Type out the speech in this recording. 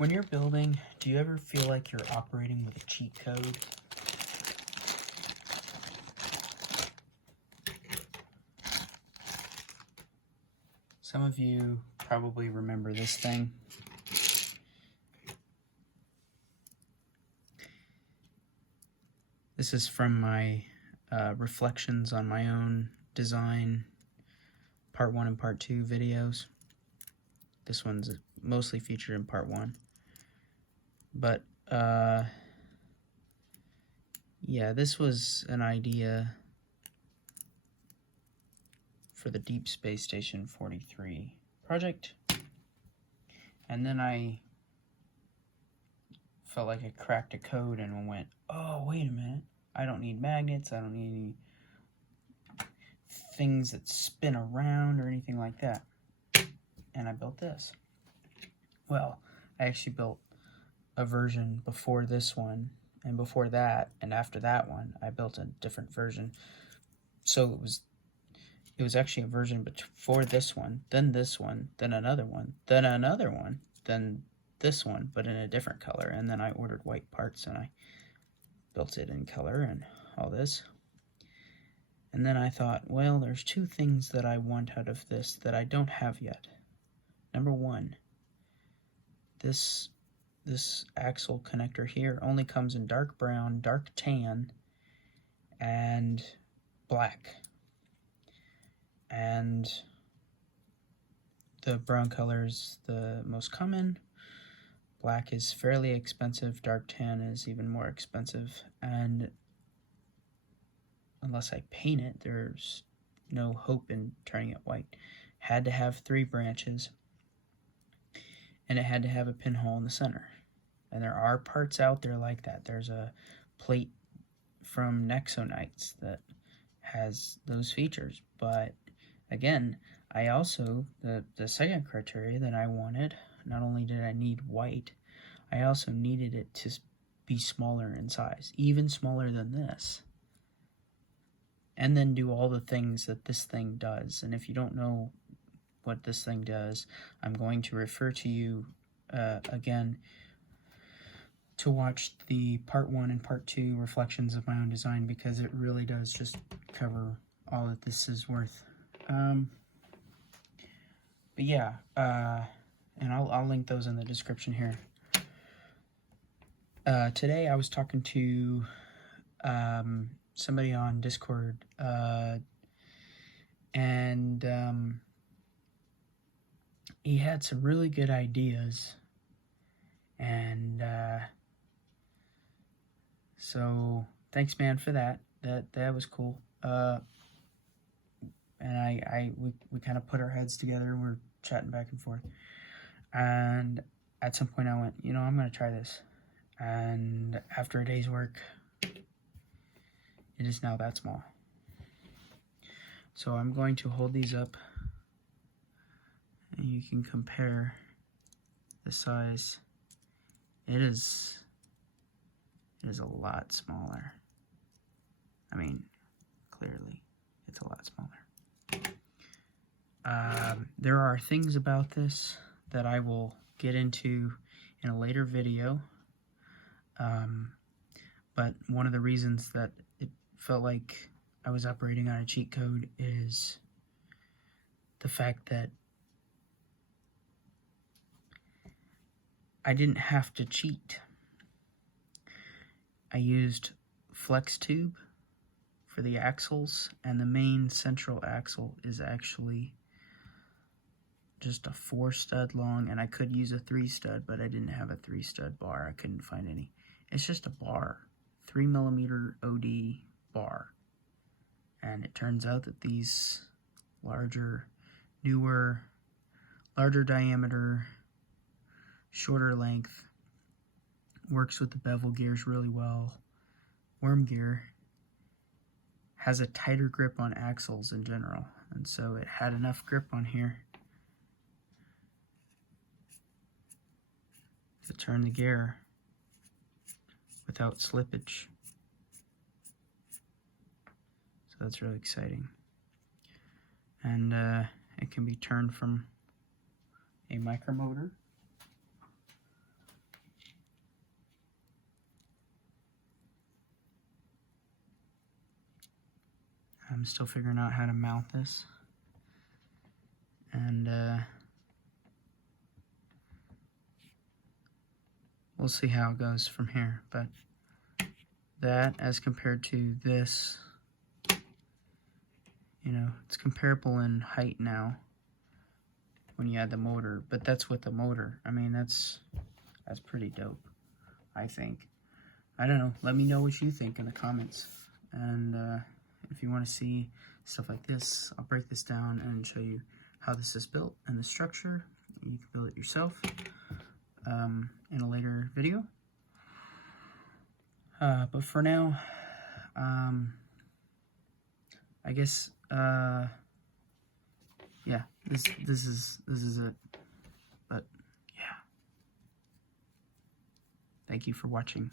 When you're building, do you ever feel like you're operating with a cheat code? Some of you probably remember this thing. This is from my reflections on my own design part 1 and part 2 videos. This one's mostly featured in part 1. But yeah, this was an idea for the Deep Space Station 43 project. And then I felt like I cracked a code and went, oh, wait a minute. I don't need magnets. I don't need any things that spin around or anything like that. And I built this. Well, I actually built a version before this one, and before that, and after that one, I built a different version. So it was actually a version before this one, then another one, then another one, then this one, but in a different color. And then I ordered white parts and I built it in color and all this. And then I thought, well, there's two things that I want out of this that I don't have yet. Number one, this axle connector here only comes in dark brown, dark tan, and black. And the brown color is the most common. Black is fairly expensive. Dark tan is even more expensive. And unless I paint it, there's no hope in turning it white. Had to have 3 branches. And it had to have a pinhole in the center. And there are parts out there like that. There's a plate from Nexonites that has those features. But again, I also, the second criteria that I wanted, not only did I need white, I also needed it to be smaller in size, even smaller than this. And then do all the things that this thing does. And if you don't know what this thing does, I'm going to refer to you again to watch the part 1 and part 2 reflections of my own design, because it really does just cover all that this is worth. But yeah, and I'll link those in the description here. Today I was talking to somebody on Discord, and he had some really good ideas, and so thanks, man, for that. That was cool. And we kind of put our heads together and we're chatting back and forth. And at some point I went, you know, I'm going to try this. And after a day's work, it is now that small. So I'm going to hold these up and you can compare the size. It is a lot smaller. I mean, clearly it's a lot smaller. There are things about this that I will get into in a later video, but one of the reasons that it felt like I was operating on a cheat code is the fact that I didn't have to cheat. I used flex tube for the axles, and the main central axle is actually just a 4-stud long, and I could use a 3-stud, but I didn't have a 3-stud bar. I couldn't find any. It's just a bar, 3mm OD bar. And it turns out that these larger, newer, larger diameter, shorter length works with the bevel gears really well. Worm gear has a tighter grip on axles in general, and so it had enough grip on here to turn the gear without slippage. So that's really exciting. And it can be turned from a micromotor I'm still figuring out how to mount this. And we'll see how it goes from here. But that, as compared to this, you know, it's comparable in height now when you add the motor, but that's with the motor. I mean, that's pretty dope, I think. I don't know. Let me know what you think in the comments. And if you want to see stuff like this, I'll break this down and show you how this is built and the structure. You can build it yourself in a later video. But for now, I guess, yeah, this is it. But yeah, thank you for watching.